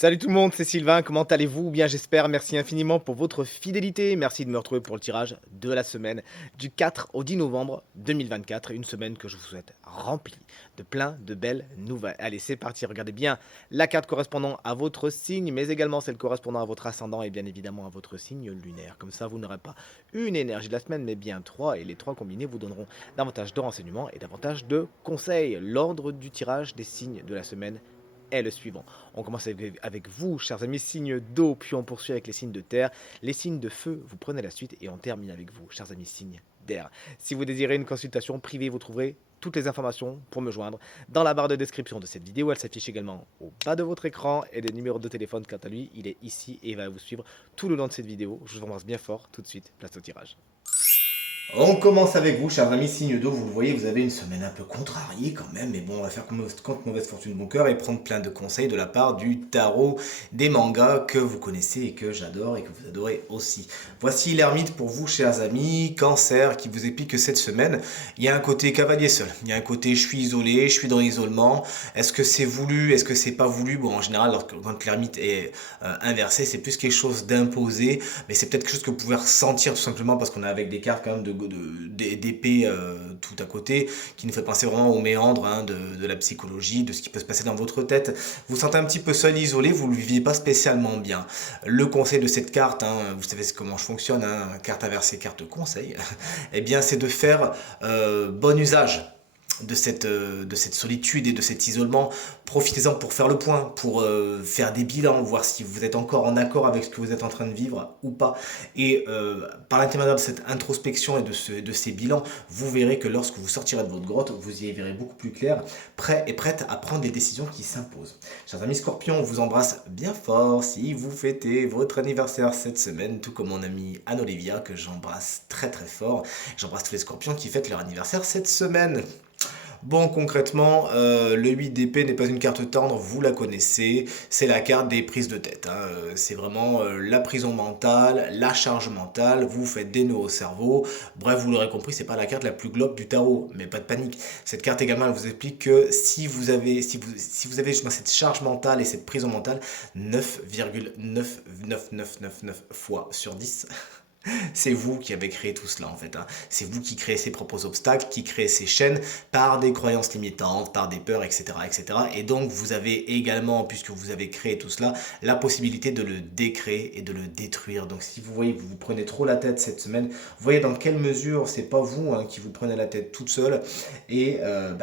Salut tout le monde, c'est Sylvain, comment allez-vous? Bien j'espère, merci infiniment pour votre fidélité, merci de me retrouver pour le tirage de la semaine du 4 au 10 novembre 2024, une semaine que je vous souhaite remplie de plein de belles nouvelles. Allez, c'est parti, regardez bien la carte correspondant à votre signe, mais également celle correspondant à votre ascendant et bien évidemment à votre signe lunaire. Comme ça, vous n'aurez pas une énergie de la semaine, mais bien trois, et les trois combinés vous donneront davantage de renseignements et davantage de conseils. L'ordre du tirage des signes de la semaine est le suivant. On commence avec vous, chers amis, signes d'eau, puis on poursuit avec les signes de terre. Les signes de feu, vous prenez la suite et on termine avec vous, chers amis, signes d'air. Si vous désirez une consultation privée, vous trouverez toutes les informations pour me joindre dans la barre de description de cette vidéo. Elle s'affiche également au bas de votre écran et le numéro de téléphone, quant à lui, il est ici et il va vous suivre tout le long de cette vidéo. Je vous embrasse bien fort. Tout de suite, place au tirage. On commence avec vous, chers amis, signe d'eau. Vous le voyez, vous avez une semaine un peu contrariée quand même, mais bon, on va faire contre mauvaise fortune bon cœur et prendre plein de conseils de la part du tarot des mangas que vous connaissez et que j'adore et que vous adorez aussi. Voici l'ermite pour vous, chers amis, cancer, qui vous explique que cette semaine, il y a un côté cavalier seul, il y a un côté je suis isolé, je suis dans l'isolement. Est-ce que c'est voulu, est-ce que c'est pas voulu? Bon, en général, quand l'ermite est inversé, c'est plus quelque chose d'imposé, mais c'est peut-être quelque chose que vous pouvez ressentir tout simplement parce qu'on est avec des cartes quand même d'épée tout à côté, qui nous fait penser vraiment aux méandres de la psychologie, de ce qui peut se passer dans votre tête. Vous vous sentez un petit peu seul, isolé, vous ne le viviez pas spécialement bien. Le conseil de cette carte, vous savez comment je fonctionne, carte inversée, carte conseil, eh bien c'est de faire bon usage de cette solitude et de cet isolement. Profitez-en pour faire le point, pour faire des bilans, voir si vous êtes encore en accord avec ce que vous êtes en train de vivre ou pas. Et par l'intermédiaire de cette introspection et de ces bilans, vous verrez que lorsque vous sortirez de votre grotte, vous y verrez beaucoup plus clair, prêt et prête à prendre des décisions qui s'imposent. Chers amis Scorpions, on vous embrasse bien fort si vous fêtez votre anniversaire cette semaine, tout comme mon amie Anne-Olivia, que j'embrasse très très fort. J'embrasse tous les Scorpions qui fêtent leur anniversaire cette semaine. Bon, concrètement, le 8 d'épée n'est pas une carte tendre, vous la connaissez, c'est la carte des prises de tête. C'est vraiment la prison mentale, la charge mentale, vous faites des nœuds au cerveau. Bref, vous l'aurez compris, c'est pas la carte la plus globe du tarot, mais pas de panique. Cette carte également, elle vous explique que si vous avez justement cette charge mentale et cette prison mentale, 9,99999 fois sur 10, c'est vous qui avez créé tout cela en fait. C'est vous qui créez ces propres obstacles, qui créez ces chaînes par des croyances limitantes, par des peurs, etc., etc. Et donc vous avez également, puisque vous avez créé tout cela, la possibilité de le décréer et de le détruire. Donc si vous voyez que vous vous prenez trop la tête cette semaine, vous voyez dans quelle mesure c'est pas vous qui vous prenez la tête toute seule. Et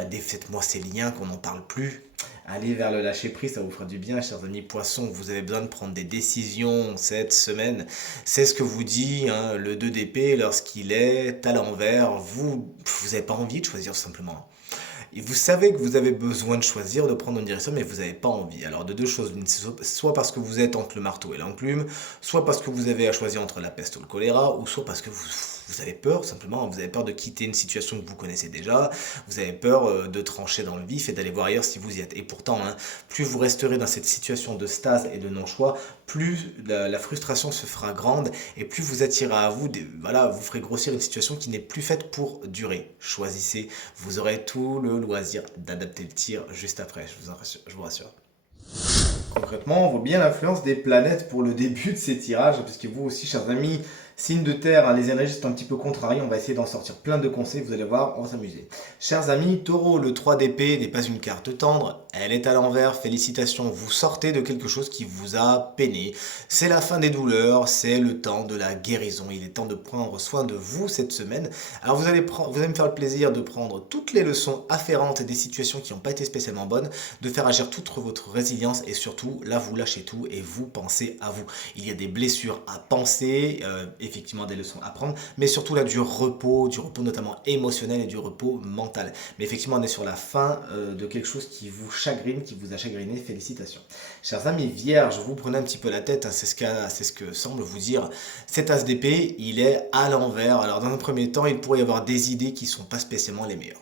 défaites-moi ces liens, qu'on n'en parle plus. Allez vers le lâcher prise, ça vous fera du bien, chers amis poissons. Vous avez besoin de prendre des décisions cette semaine. C'est ce que vous dit le 2 d'épée lorsqu'il est à l'envers. Vous n'avez pas envie de choisir simplement. Et vous savez que vous avez besoin de choisir, de prendre une direction, mais vous n'avez pas envie. Alors de deux choses, soit parce que vous êtes entre le marteau et l'enclume, soit parce que vous avez à choisir entre la peste ou le choléra, ou soit parce que vous avez peur, simplement, vous avez peur de quitter une situation que vous connaissez déjà, vous avez peur de trancher dans le vif et d'aller voir ailleurs si vous y êtes. Et pourtant, plus vous resterez dans cette situation de stase et de non-choix, plus la frustration se fera grande et plus vous attirez à vous, voilà, vous ferez grossir une situation qui n'est plus faite pour durer. Choisissez, vous aurez tout le loisir d'adapter le tir juste après, je vous rassure. Concrètement, on voit bien l'influence des planètes pour le début de ces tirages, puisque vous aussi, chers amis, signe de terre, les énergies sont un petit peu contrariées, on va essayer d'en sortir plein de conseils, vous allez voir, on va s'amuser. Chers amis, taureau, le 3 d'épée n'est pas une carte tendre, elle est à l'envers, félicitations, vous sortez de quelque chose qui vous a peiné. C'est la fin des douleurs, c'est le temps de la guérison, il est temps de prendre soin de vous cette semaine. Alors vous allez me faire le plaisir de prendre toutes les leçons afférentes des situations qui n'ont pas été spécialement bonnes, de faire agir toute votre résilience et surtout, là vous lâchez tout et vous pensez à vous. Il y a des blessures à penser, effectivement des leçons à prendre, mais surtout là du repos notamment émotionnel et du repos mental. Mais effectivement on est sur la fin de quelque chose qui vous chagrine, qui vous a chagriné, félicitations. Chers amis vierges, vous prenez un petit peu la tête, c'est ce que semble vous dire cet as d'épée, il est à l'envers. Alors dans un premier temps, il pourrait y avoir des idées qui ne sont pas spécialement les meilleures.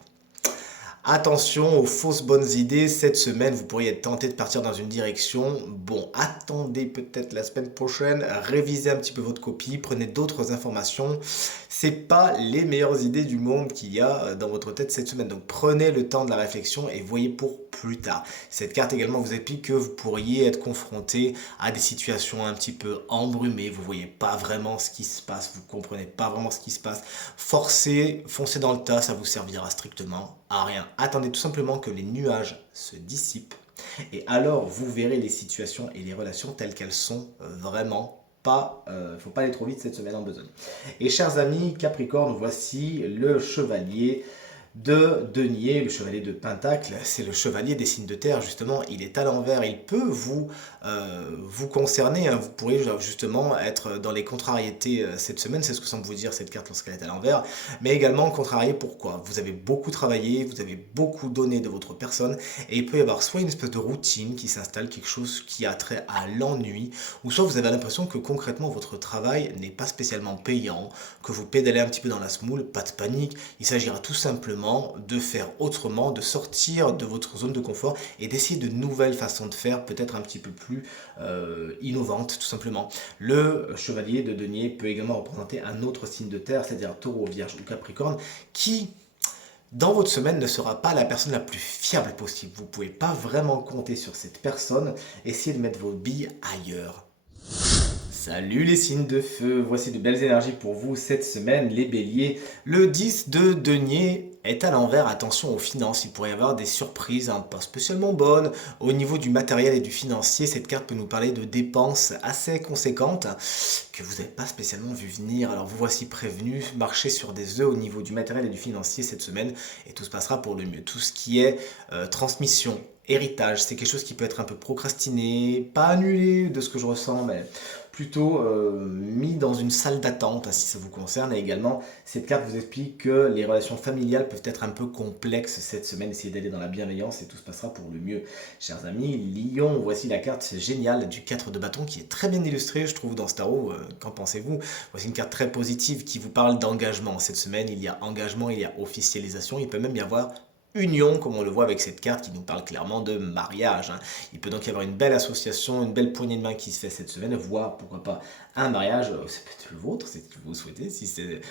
Attention aux fausses bonnes idées, cette semaine vous pourriez être tenté de partir dans une direction. Bon, attendez peut-être la semaine prochaine, révisez un petit peu votre copie, prenez d'autres informations. C'est pas les meilleures idées du monde qu'il y a dans votre tête cette semaine. Donc prenez le temps de la réflexion et voyez pour plus tard. Cette carte également vous explique que vous pourriez être confronté à des situations un petit peu embrumées, vous voyez pas vraiment ce qui se passe, vous comprenez pas vraiment ce qui se passe. Foncez dans le tas, ça vous servira strictement à rien. Attendez tout simplement que les nuages se dissipent et alors vous verrez les situations et les relations telles qu'elles sont vraiment. Pas, faut pas aller trop vite cette semaine en besogne. Et chers amis Capricorne, voici le chevalier de denier, le chevalier de Pentacle, c'est le chevalier des signes de terre, justement, il est à l'envers, il peut vous concerner, hein. Vous pourriez justement être dans les contrariétés cette semaine, c'est ce que semble vous dire cette carte lorsqu'elle est à l'envers, mais également contrarié pourquoi? Vous avez beaucoup travaillé, vous avez beaucoup donné de votre personne, et il peut y avoir soit une espèce de routine qui s'installe, quelque chose qui a trait à l'ennui, ou soit vous avez l'impression que concrètement votre travail n'est pas spécialement payant, que vous pédalez un petit peu dans la semoule, pas de panique, il s'agira tout simplement de faire autrement, de sortir de votre zone de confort et d'essayer de nouvelles façons de faire, peut-être un petit peu plus innovantes tout simplement. Le chevalier de denier peut également représenter un autre signe de terre, c'est-à-dire taureau, vierge ou capricorne, qui dans votre semaine ne sera pas la personne la plus fiable possible. Vous ne pouvez pas vraiment compter sur cette personne, essayez de mettre vos billes ailleurs. Salut les signes de feu, voici de belles énergies pour vous cette semaine, les béliers. Le 10 de denier est à l'envers, attention aux finances, il pourrait y avoir des surprises, hein, pas spécialement bonnes. Au niveau du matériel et du financier, cette carte peut nous parler de dépenses assez conséquentes que vous n'avez pas spécialement vu venir. Alors vous voici prévenu, marchez sur des œufs au niveau du matériel et du financier cette semaine et tout se passera pour le mieux. Tout ce qui est transmission, héritage, c'est quelque chose qui peut être un peu procrastiné, pas annulé de ce que je ressens, mais plutôt mis dans une salle d'attente, hein, si ça vous concerne. Et également, cette carte vous explique que les relations familiales peuvent être un peu complexes cette semaine. Essayez d'aller dans la bienveillance et tout se passera pour le mieux. Chers amis, Lion, voici la carte géniale du 4 de bâton qui est très bien illustrée, je trouve, dans ce tarot. Qu'en pensez-vous? Voici une carte très positive qui vous parle d'engagement. Cette semaine, il y a engagement, il y a officialisation, il peut même y avoir union, comme on le voit avec cette carte qui nous parle clairement de mariage, hein. Il peut donc y avoir une belle association, une belle poignée de main qui se fait cette semaine, voire pourquoi pas un mariage, c'est peut-être le vôtre, c'est ce que vous souhaitez, si c'est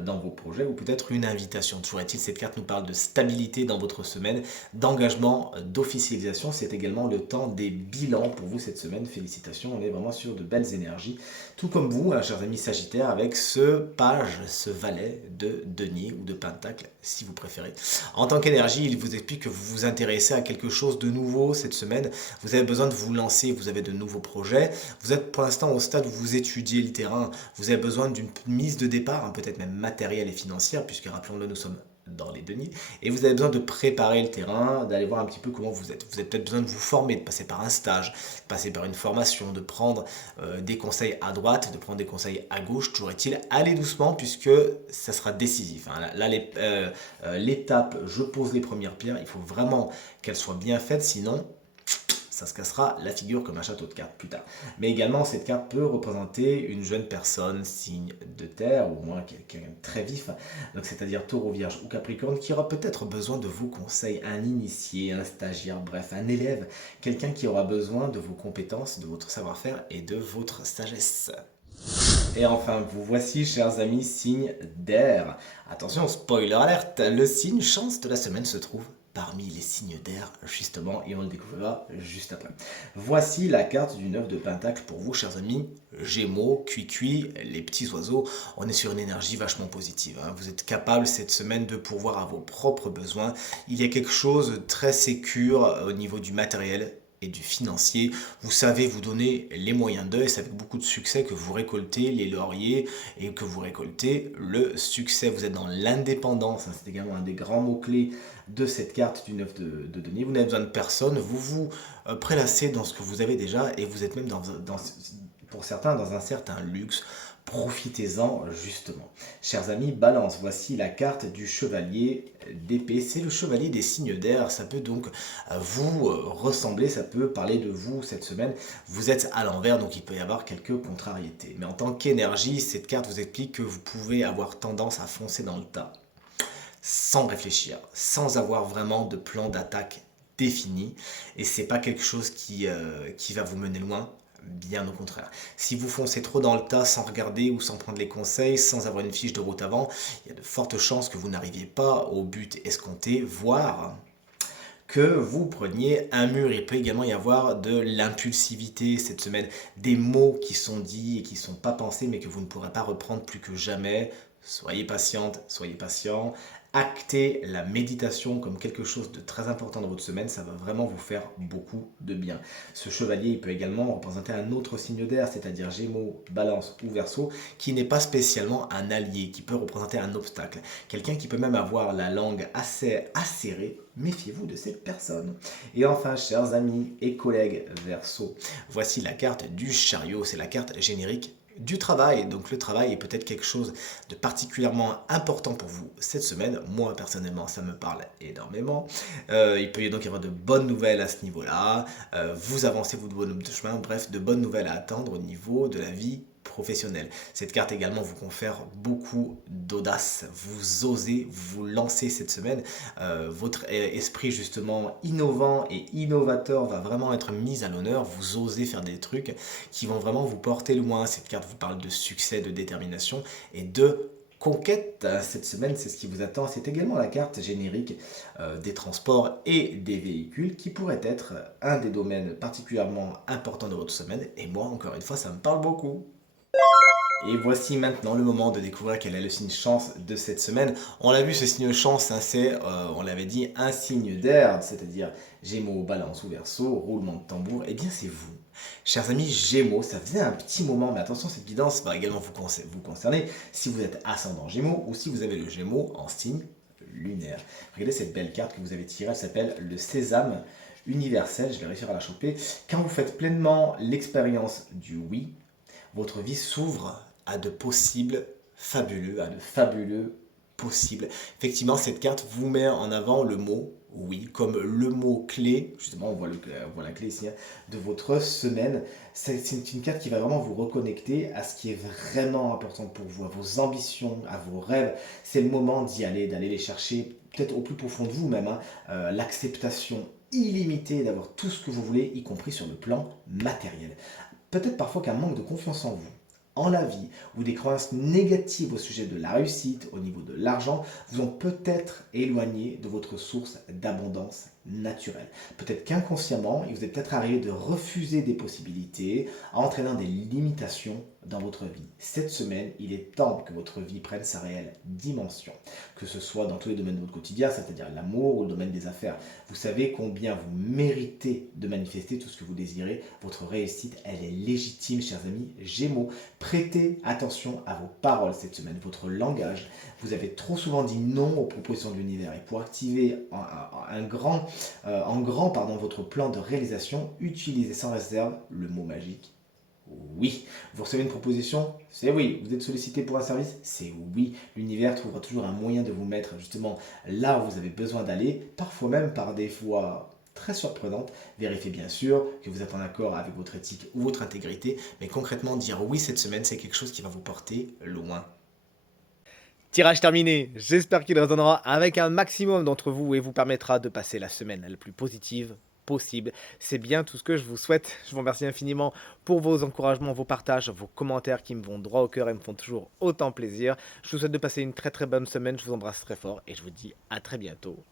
dans vos projets, ou peut-être une invitation. Toujours est-il, cette carte nous parle de stabilité dans votre semaine, d'engagement, d'officialisation. C'est également le temps des bilans pour vous cette semaine. Félicitations, on est vraiment sur de belles énergies. Tout comme vous, hein, chers amis Sagittaires, avec ce page, ce valet de denier ou de pentacle, si vous préférez. En tant qu'énergie, il vous explique que vous vous intéressez à quelque chose de nouveau cette semaine. Vous avez besoin de vous lancer, vous avez de nouveaux projets. Vous êtes pour l'instant au stade où vous étudiez le terrain. Vous avez besoin d'une mise de départ, hein, peut-être même matérielle et financière, puisque rappelons-le, nous sommes dans les deniers, et vous avez besoin de préparer le terrain, d'aller voir un petit peu comment vous êtes. Vous avez peut-être besoin de vous former, de passer par un stage, de passer par une formation, de prendre des conseils à droite, de prendre des conseils à gauche. Toujours est-il, allez doucement puisque ça sera décisif, hein. Là, l'étape, je pose les premières pierres, il faut vraiment qu'elle soit bien faite, sinon ça se cassera la figure comme un château de cartes plus tard. Mais également, cette carte peut représenter une jeune personne, signe de terre, ou au moins quelqu'un très vif, donc c'est-à-dire taureau, vierge ou capricorne, qui aura peut-être besoin de vos conseils, un initié, un stagiaire, bref, un élève, quelqu'un qui aura besoin de vos compétences, de votre savoir-faire et de votre sagesse. Et enfin, vous voici, chers amis, signe d'air. Attention, spoiler alerte, le signe chance de la semaine se trouve parmi les signes d'air, justement, et on le découvrira juste après. Voici la carte du 9 de Pentacle pour vous, chers amis. Gémeaux, cuit, les petits oiseaux, on est sur une énergie vachement positive, hein. Vous êtes capable cette semaine de pourvoir à vos propres besoins. Il y a quelque chose de très sécure au niveau du matériel et du financier. Vous savez vous donner les moyens d'eux et c'est avec beaucoup de succès que vous récoltez les lauriers et que vous récoltez le succès. Vous êtes dans l'indépendance, hein, c'est également un des grands mots-clés de cette carte du 9 de denier. Vous n'avez besoin de personne, vous vous prélassez dans ce que vous avez déjà et vous êtes même pour certains dans un certain luxe. Profitez-en justement. Chers amis, balance, voici la carte du chevalier d'épée. C'est le chevalier des signes d'air. Ça peut donc vous ressembler, ça peut parler de vous cette semaine. Vous êtes à l'envers, donc il peut y avoir quelques contrariétés. Mais en tant qu'énergie, cette carte vous explique que vous pouvez avoir tendance à foncer dans le tas. sans réfléchir, sans avoir vraiment de plan d'attaque défini. Et c'est pas quelque chose qui va vous mener loin, bien au contraire. Si vous foncez trop dans le tas sans regarder ou sans prendre les conseils, sans avoir une fiche de route avant, il y a de fortes chances que vous n'arriviez pas au but escompté, voire que vous preniez un mur. Il peut également y avoir de l'impulsivité cette semaine, des mots qui sont dits et qui ne sont pas pensés mais que vous ne pourrez pas reprendre plus que jamais. Soyez patiente, soyez patient. Actez la méditation comme quelque chose de très important dans votre semaine, ça va vraiment vous faire beaucoup de bien. Ce chevalier, il peut également représenter un autre signe d'air, c'est-à-dire Gémeaux, Balance ou Verseau, qui n'est pas spécialement un allié, qui peut représenter un obstacle. Quelqu'un qui peut même avoir la langue assez acérée. Méfiez-vous de cette personne. Et enfin, chers amis et collègues Verseau, voici la carte du chariot, c'est la carte générique du travail. Donc le travail est peut-être quelque chose de particulièrement important pour vous cette semaine. Moi personnellement ça me parle énormément. Il peut y donc y avoir de bonnes nouvelles à ce niveau-là. Vous avancez votre bonhomme de chemin. Bref, de bonnes nouvelles à attendre au niveau de la vie professionnelle. Cette carte également vous confère beaucoup d'audace. Vous osez vous lancer cette semaine. Votre esprit justement innovant et innovateur va vraiment être mis à l'honneur. Vous osez faire des trucs qui vont vraiment vous porter loin. Cette carte vous parle de succès, de détermination et de conquête. Cette semaine, c'est ce qui vous attend. C'est également la carte générique des transports et des véhicules qui pourrait être un des domaines particulièrement importants de votre semaine. Et moi, encore une fois, ça me parle beaucoup. Et voici maintenant le moment de découvrir quel est le signe chance de cette semaine. On l'a vu, ce signe chance, hein, c'est, on l'avait dit, un signe d'air, c'est-à-dire Gémeaux, Balance ou Verseau, roulement de tambour. Eh bien, c'est vous. Chers amis Gémeaux, ça faisait un petit moment, mais attention, cette guidance va également vous concerner si vous êtes ascendant Gémeaux ou si vous avez le Gémeaux en signe lunaire. Regardez cette belle carte que vous avez tirée, elle s'appelle le Sésame universel. Je vais réussir à la choper. Quand vous faites pleinement l'expérience du oui, votre vie s'ouvre à de possibles fabuleux, à de fabuleux possibles. Effectivement, cette carte vous met en avant le mot oui, comme le mot clé, justement on voit la clé ici, hein, de votre semaine. C'est une carte qui va vraiment vous reconnecter à ce qui est vraiment important pour vous, à vos ambitions, à vos rêves. C'est le moment d'y aller, d'aller les chercher, peut-être au plus profond de vous-même, hein, l'acceptation illimitée d'avoir tout ce que vous voulez, y compris sur le plan matériel. Peut-être parfois qu'un manque de confiance en vous, en la vie, ou des croyances négatives au sujet de la réussite, au niveau de l'argent, vous ont peut-être éloigné de votre source d'abondance naturelle. Peut-être qu'inconsciemment, il vous est peut-être arrivé de refuser des possibilités, entraînant des limitations dans votre vie. Cette semaine, il est temps que votre vie prenne sa réelle dimension, que ce soit dans tous les domaines de votre quotidien, c'est-à-dire l'amour ou le domaine des affaires. Vous savez combien vous méritez de manifester tout ce que vous désirez. Votre réussite, elle est légitime, chers amis Gémeaux. Prêtez attention à vos paroles cette semaine, votre langage. Vous avez trop souvent dit non aux propositions de l'univers. Et pour activer en grand votre plan de réalisation, utilisez sans réserve le mot magique oui. Vous recevez une proposition, c'est oui. Vous êtes sollicité pour un service, c'est oui. L'univers trouvera toujours un moyen de vous mettre justement là où vous avez besoin d'aller, parfois même par des voies très surprenantes. Vérifiez bien sûr que vous êtes en accord avec votre éthique ou votre intégrité, mais concrètement dire oui cette semaine, c'est quelque chose qui va vous porter loin. Tirage terminé. J'espère qu'il résonnera avec un maximum d'entre vous et vous permettra de passer la semaine la plus positive possible. C'est bien tout ce que je vous souhaite. Je vous remercie infiniment pour vos encouragements, vos partages, vos commentaires qui me vont droit au cœur et me font toujours autant plaisir. Je vous souhaite de passer une très très bonne semaine. Je vous embrasse très fort et je vous dis à très bientôt.